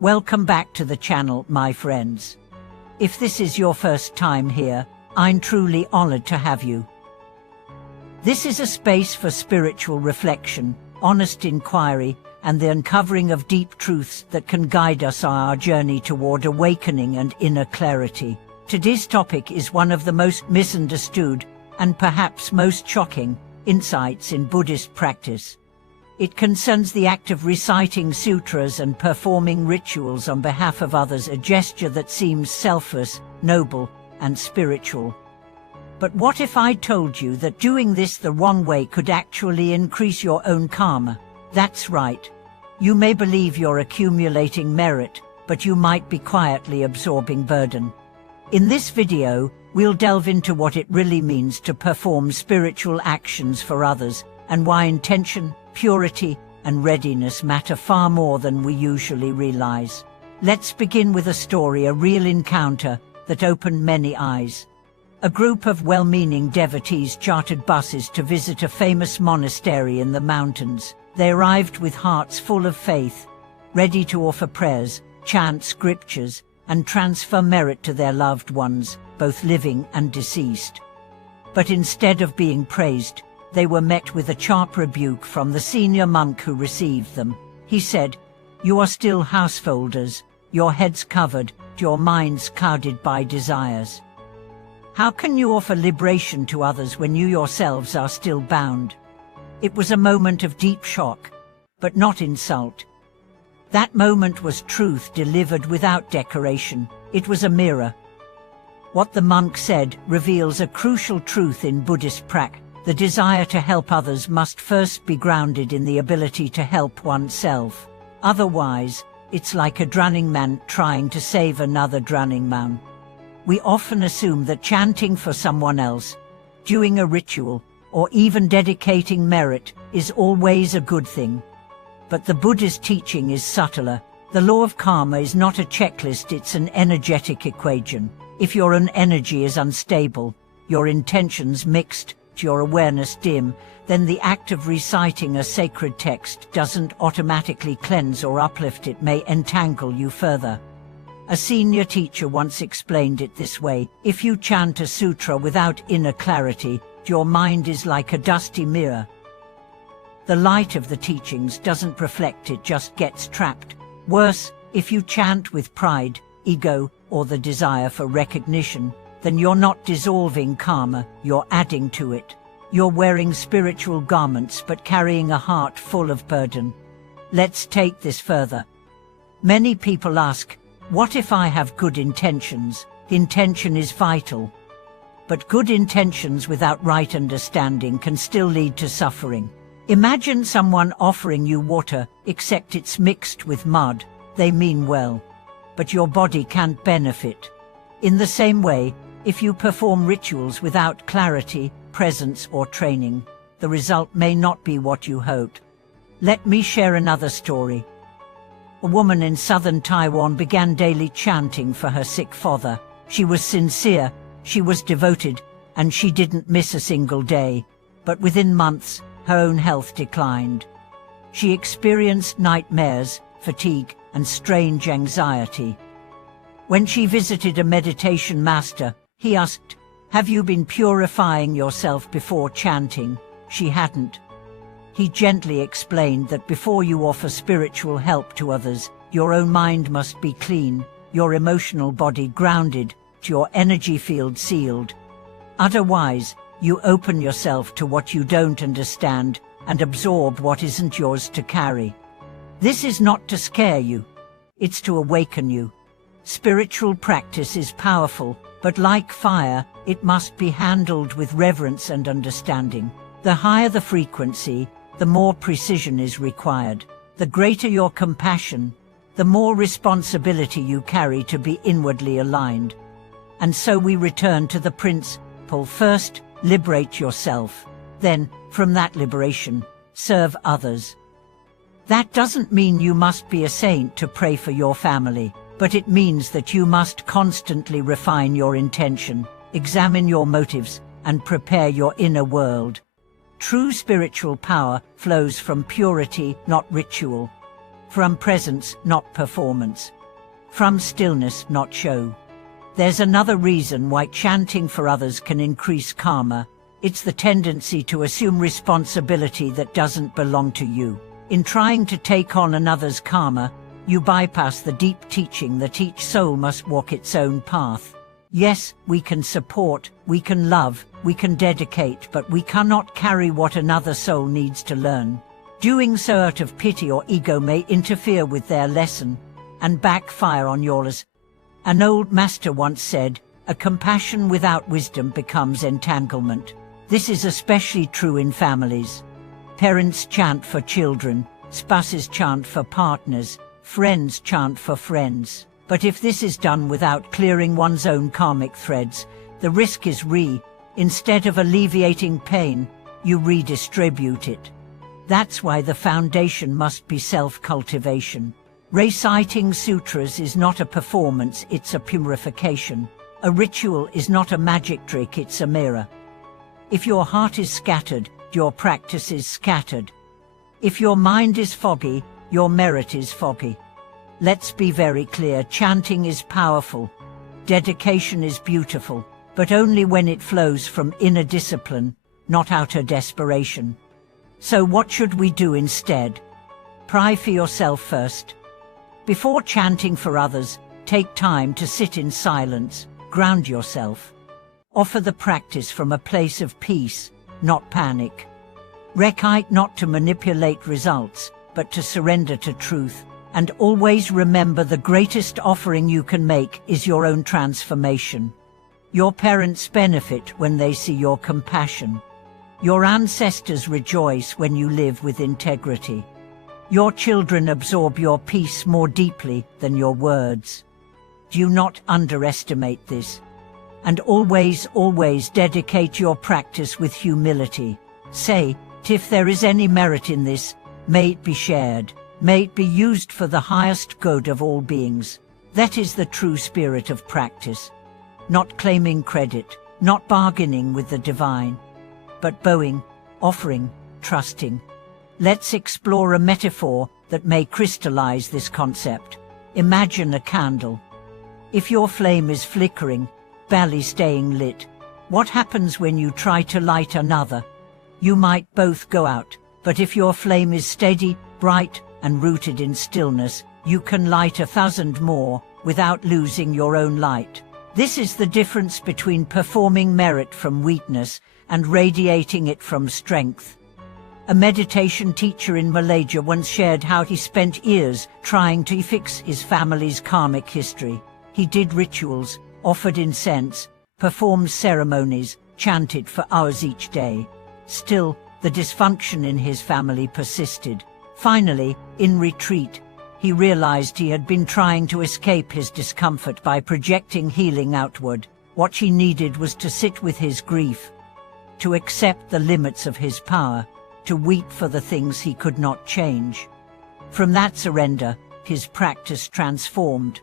Welcome back to the channel, my friends. If this is your first time here, I'm truly honored to have you. This is a space for spiritual reflection, honest inquiry, and the uncovering of deep truths that can guide us on our journey toward awakening and inner clarity. Today's topic is one of the most misunderstood, and perhaps most shocking, insights in Buddhist practice. It concerns the act of reciting sutras and performing rituals on behalf of others, a gesture that seems selfless, noble, and spiritual. But what if I told you that doing this the wrong way could actually increase your own karma? That's right. You may believe you're accumulating merit, but you might be quietly absorbing burden. In this video, we'll delve into what it really means to perform spiritual actions for others, and why intention, purity, and readiness matter far more than we usually realize. Let's begin with a story, a real encounter that opened many eyes. A group of well-meaning devotees chartered buses to visit a famous monastery in the mountains. They arrived with hearts full of faith, ready to offer prayers, chant scriptures, and transfer merit to their loved ones, both living and deceased. But instead of being praised, they were met with a sharp rebuke from the senior monk who received them. He said, "You are still householders, your heads covered, your minds clouded by desires. How can you offer liberation to others when you yourselves are still bound?" It was a moment of deep shock, but not insult. That moment was truth delivered without decoration. It was a mirror. What the monk said reveals a crucial truth in Buddhist practice. The desire to help others must first be grounded in the ability to help oneself. Otherwise, it's like a drowning man trying to save another drowning man. We often assume that chanting for someone else, doing a ritual, or even dedicating merit is always a good thing. But the Buddhist teaching is subtler. The law of karma is not a checklist, it's an energetic equation. If your own energy is unstable, your intentions mixed, your awareness dim, then the act of reciting a sacred text doesn't automatically cleanse or uplift, it may entangle you further. A senior teacher once explained it this way: if you chant a sutra without inner clarity, your mind is like a dusty mirror. The light of the teachings doesn't reflect, it just gets trapped. Worse, if you chant with pride, ego, or the desire for recognition, then you're not dissolving karma, you're adding to it. You're wearing spiritual garments but carrying a heart full of burden. Let's take this further. Many people ask, what if I have good intentions? Intention is vital. But good intentions without right understanding can still lead to suffering. Imagine someone offering you water, except it's mixed with mud. They mean well, but your body can't benefit. In the same way, if you perform rituals without clarity, presence, or training, the result may not be what you hoped. Let me share another story. A woman in southern Taiwan began daily chanting for her sick father. She was sincere, she was devoted, and she didn't miss a single day. But within months, her own health declined. She experienced nightmares, fatigue, and strange anxiety. When she visited a meditation master, he asked, "Have you been purifying yourself before chanting?" She hadn't. He gently explained that before you offer spiritual help to others, your own mind must be clean, your emotional body grounded, your energy field sealed. Otherwise, you open yourself to what you don't understand and absorb what isn't yours to carry. This is not to scare you, it's to awaken you. Spiritual practice is powerful, but like fire, it must be handled with reverence and understanding. The higher the frequency, the more precision is required. The greater your compassion, the more responsibility you carry to be inwardly aligned. And so we return to the principle: first, liberate yourself. Then, from that liberation, serve others. That doesn't mean you must be a saint to pray for your family, but it means that you must constantly refine your intention, examine your motives, and prepare your inner world. True spiritual power flows from purity, not ritual. From presence, not performance. From stillness, not show. There's another reason why chanting for others can increase karma. It's the tendency to assume responsibility that doesn't belong to you. In trying to take on another's karma, you bypass the deep teaching that each soul must walk its own path. Yes, we can support, we can love, we can dedicate, but we cannot carry what another soul needs to learn. Doing so out of pity or ego may interfere with their lesson and backfire on yours. An old master once said, "A compassion without wisdom becomes entanglement." This is especially true in families. Parents chant for children, spouses chant for partners, friends chant for friends. But if this is done without clearing one's own karmic threads, the risk is instead of alleviating pain, you redistribute it. That's why the foundation must be self-cultivation. Reciting sutras is not a performance, it's a purification. A ritual is not a magic trick, it's a mirror. If your heart is scattered, your practice is scattered. If your mind is foggy, your merit is foggy. Let's be very clear, chanting is powerful. Dedication is beautiful, but only when it flows from inner discipline, not outer desperation. So what should we do instead? Pray for yourself first. Before chanting for others, take time to sit in silence, ground yourself. Offer the practice from a place of peace, not panic. Recite not to manipulate results, but to surrender to truth. And always remember, the greatest offering you can make is your own transformation. Your parents benefit when they see your compassion. Your ancestors rejoice when you live with integrity. Your children absorb your peace more deeply than your words. Do not underestimate this. And always, always dedicate your practice with humility. Say, if there is any merit in this, may it be shared, may it be used for the highest good of all beings. That is the true spirit of practice. Not claiming credit, not bargaining with the divine, but bowing, offering, trusting. Let's explore a metaphor that may crystallize this concept. Imagine a candle. If your flame is flickering, barely staying lit, what happens when you try to light another? You might both go out, but if your flame is steady, bright, and rooted in stillness, you can light 1,000 more without losing your own light. This is the difference between performing merit from weakness and radiating it from strength. A meditation teacher in Malaysia once shared how he spent years trying to fix his family's karmic history. He did rituals, offered incense, performed ceremonies, chanted for hours each day. Still, the dysfunction in his family persisted. Finally, in retreat, he realized he had been trying to escape his discomfort by projecting healing outward. What he needed was to sit with his grief, to accept the limits of his power, to weep for the things he could not change. From that surrender, his practice transformed.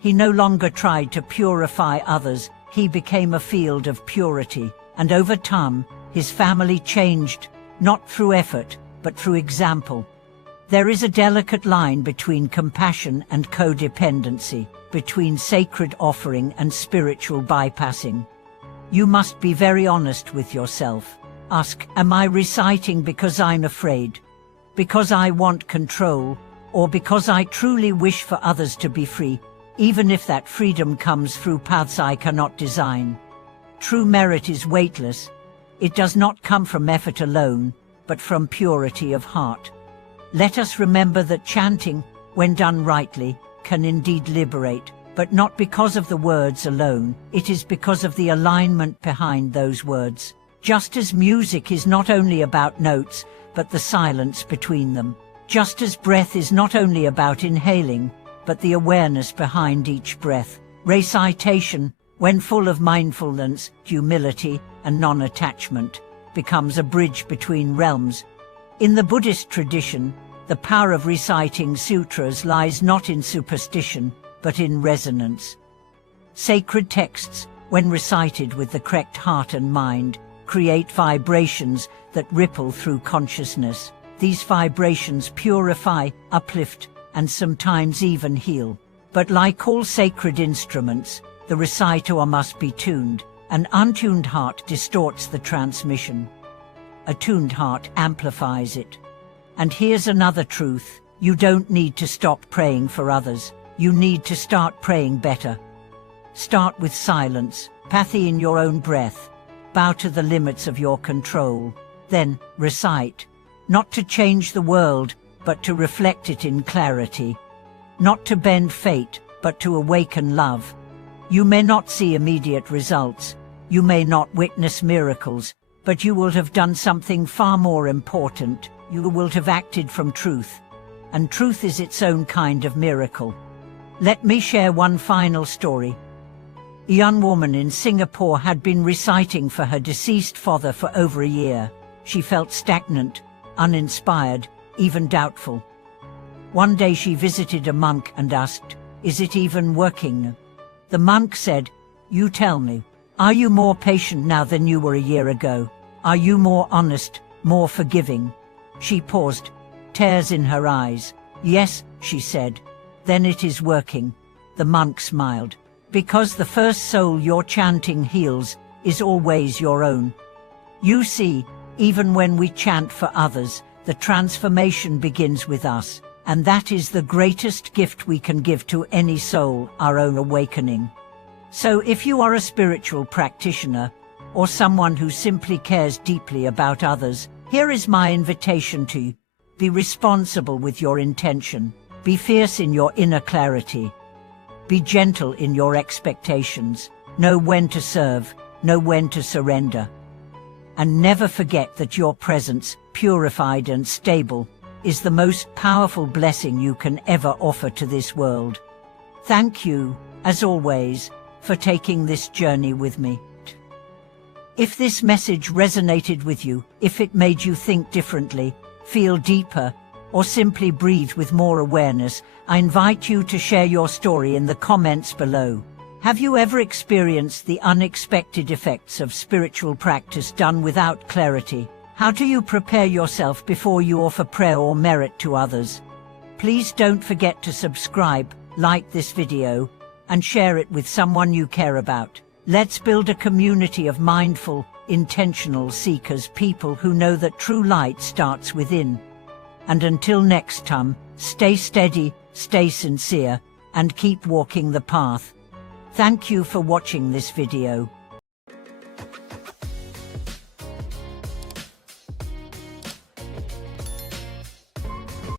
He no longer tried to purify others, he became a field of purity, and over time, his family changed, not through effort, but through example. There is a delicate line between compassion and codependency, between sacred offering and spiritual bypassing. You must be very honest with yourself. Ask, am I reciting because I'm afraid, because I want control, or because I truly wish for others to be free, even if that freedom comes through paths I cannot design? True merit is weightless. It does not come from effort alone, but from purity of heart. Let us remember that chanting, when done rightly, can indeed liberate, but not because of the words alone, it is because of the alignment behind those words. Just as music is not only about notes, but the silence between them. Just as breath is not only about inhaling, but the awareness behind each breath. Recitation, when full of mindfulness, humility, and non-attachment, becomes a bridge between realms. In the Buddhist tradition, the power of reciting sutras lies not in superstition, but in resonance. Sacred texts, when recited with the correct heart and mind, create vibrations that ripple through consciousness. These vibrations purify, uplift, and sometimes even heal. But like all sacred instruments, the reciter must be tuned. An untuned heart distorts the transmission. A tuned heart amplifies it. And here's another truth: you don't need to stop praying for others. You need to start praying better. Start with silence, pathy in your own breath. Bow to the limits of your control. Then, recite. Not to change the world, but to reflect it in clarity. Not to bend fate, but to awaken love. You may not see immediate results. You may not witness miracles, but you will have done something far more important. You will have acted from truth. And truth is its own kind of miracle. Let me share one final story. A young woman in Singapore had been reciting for her deceased father for over a year. She felt stagnant, uninspired, even doubtful. One day she visited a monk and asked, "Is it even working?" The monk said, "You tell me. Are you more patient now than you were a year ago? Are you more honest, more forgiving?" She paused, tears in her eyes. "Yes," she said. "Then it is working." The monk smiled. "Because the first soul you're chanting heals is always your own." You see, even when we chant for others, the transformation begins with us, and that is the greatest gift we can give to any soul, our own awakening. So if you are a spiritual practitioner, or someone who simply cares deeply about others, here is my invitation to you. Be responsible with your intention. Be fierce in your inner clarity. Be gentle in your expectations. Know when to serve, know when to surrender. And never forget that your presence, purified and stable, is the most powerful blessing you can ever offer to this world. Thank you, as always, for taking this journey with me. If this message resonated with you, if it made you think differently, feel deeper, or simply breathe with more awareness, I invite you to share your story in the comments below. Have you ever experienced the unexpected effects of spiritual practice done without clarity? How do you prepare yourself before you offer prayer or merit to others? Please don't forget to subscribe, like this video, and share it with someone you care about. Let's build a community of mindful, intentional seekers, people who know that true light starts within. And until next time, stay steady, stay sincere, and keep walking the path. Thank you for watching this video.